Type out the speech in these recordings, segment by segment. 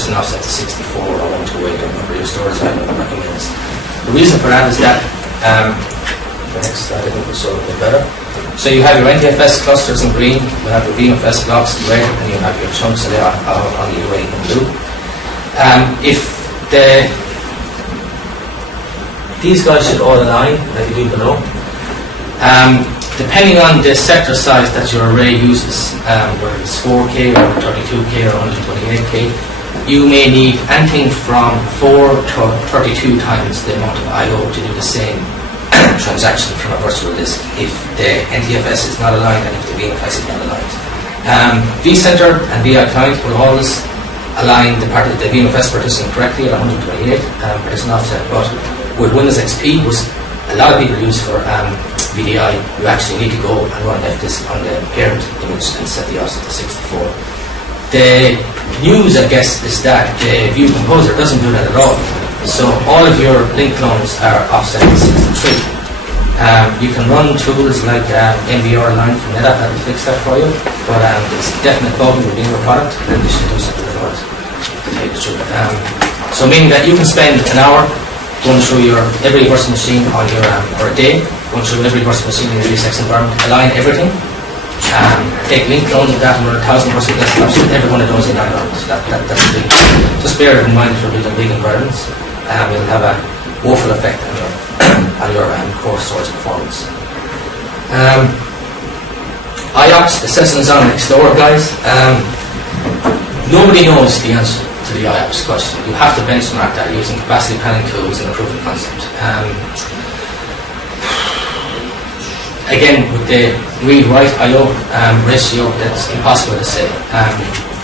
just an offset to 64 or 128 or whatever your storage value recommends. The reason for that is that, the next slide I think will show a bit better. So you have your NTFS clusters in green, you have your VMFS blocks in red, and you have your chunks of the on the array in blue. These guys should all align, like you do below. Depending on the sector size that your array uses, whether it's 4K or 32K or 128K, you may need anything from 4 to 32 times the amount of I/O to do the same transaction from a virtual disk if the NTFS is not aligned and if the VMFS is not aligned. vCenter and VI Client will always align the VMFS partition correctly at 128 partition offset, but with Windows XP, which a lot of people use for VDI, you actually need to go and run fdisk on the parent image and set the offset to 64. The news, I guess, is that the View Composer doesn't do that at all. So all of your link clones are offset to 63. You can run tools like MVR line from NetApp that will fix that for you, but it's a definite bug in the VMware product, and you should do something about it to tell you the truth. So meaning that you can spend an hour going through every virtual machine on your, or a day, going through every virtual machine in your ESX environment, align everything, take link clones of that and run 1,000 virtual desktops with every one of those in that environment. That's a big, just bear in mind if you're building big environments, it'll have a woeful effect on your core storage performance. IOPS, the Sessions on Explorer, guys. Nobody knows the answer to the IOPS question. You have to benchmark that using capacity planning tools and a proof of concept. Again, with the read-write I/O ratio, that's impossible to say.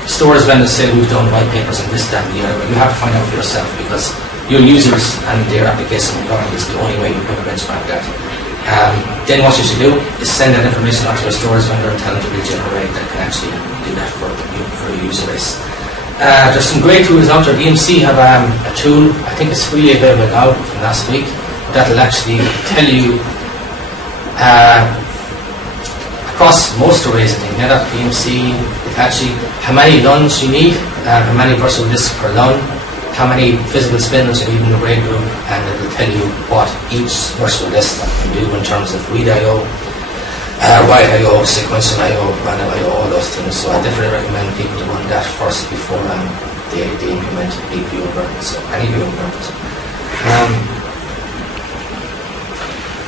Storage vendors say we've done white papers on this, that, and the other, but you have to find out for yourself because your users and their application environment is the only way you can benchmark that. Then what you should do is send that information out to your storage vendor and tell them to build you an array that can actually do that for your user base. There's some great tools out there. EMC have a tool, I think it's freely available now from last week, that will actually tell you across most arrays, I think, NetApp, EMC, Apache, how many LUNs you need, how many virtual disks per LUN, how many physical spindles you need in the array group, and it will tell you what each virtual disk can do in terms of read I/O, write I/O, sequential I/O, random I/O, all those things. So I definitely recommend people to run that first before they implement big view environments, so any view environment.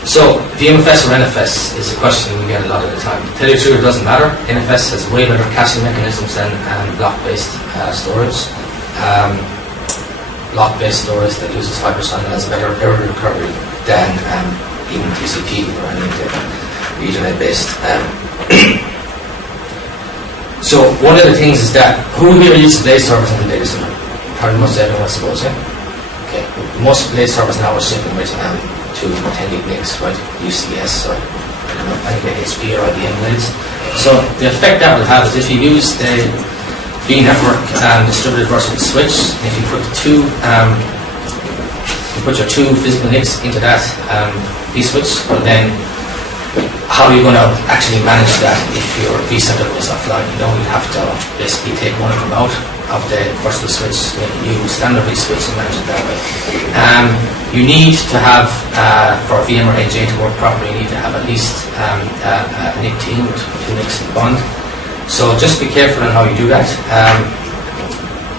So VMFS or NFS is a question we get a lot of the time. To tell you the truth, it doesn't matter. NFS has way better caching mechanisms than block-based storage. Block-based storage that uses fiber channel has better error recovery than even TCP or any of the Ethernet-based. So one of the things is that who here uses blade servers in the data center? Probably most everyone, I suppose. Yeah. Okay. Most blade servers now are shipping with 2 10 gig NICs, right? UCS or I don't know, any HP or IBM blades. So the effect that will have is if you use the V-network distributed virtual switch, if you put your 2 physical NICs into that V-switch, well then how are you going to actually manage that if your vCenter goes offline? You have to basically take one of them out of the virtual switch, make a new standard V-switch and manage it that way. You need to have, for VMware AJ to work properly, you need to have at least a NIC team with 2 NICs in bond. So just be careful on how you do that.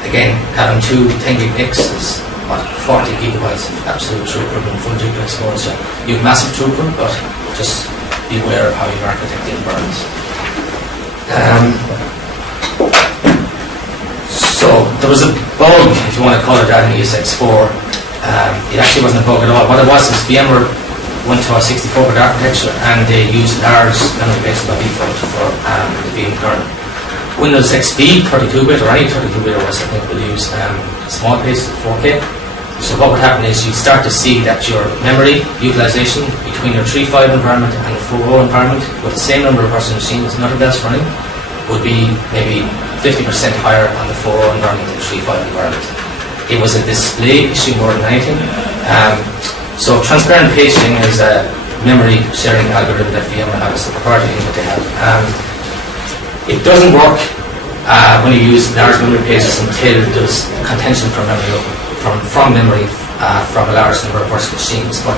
Again, having 2 10 gig NICs is 40 gigabytes of absolute throughput and full duplex mode. So you have massive throughput, but just be aware of how you architect the environment. So there was a bug, if you want to call it that, in ESX4. It actually wasn't a bug at all. What it was is VMware went to a 64-bit architecture and they used large memory base by default for the VM kernel. Windows XP 32-bit or any 32-bit OS, I think, will use small base 4K. So what would happen is you'd start to see that your memory utilization between your 3.5 environment and the 4.0 environment with the same number of virtual machines, nothing else running, would be maybe 50% higher on the 4.0 environment than the 3.5 environment. It was a display issue more than anything. So transparent paging is a memory sharing algorithm that VMware has, a proprietary thing that they have. It doesn't work when you use large memory pages until there's contention from memory from memory from a large number of virtual machines. But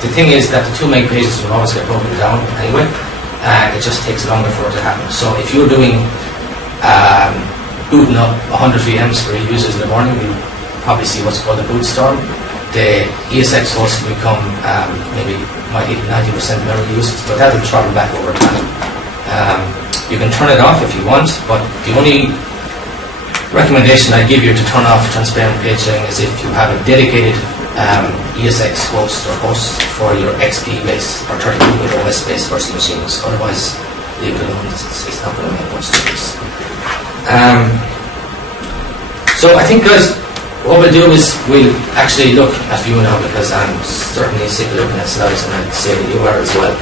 the thing is that the 2 meg pages will always get broken down anyway. It just takes longer for it to happen. So if you're doing booting up 100 VMs for your users in the morning, you probably see what's called a boot storm. The ESX host will become maybe might hit 90% memory usage, but that will throttle back over time. You can turn it off if you want, but the only recommendation I give you to turn off transparent page sharing is if you have a dedicated ESX host or host for your XP base or 32-bit OS based virtual machines. Otherwise, leave it alone. It's not going to make much difference. So I think, guys, what we'll do is we'll actually look at View now, because I'm certainly sick of looking at slides, and I'd say that you are as well.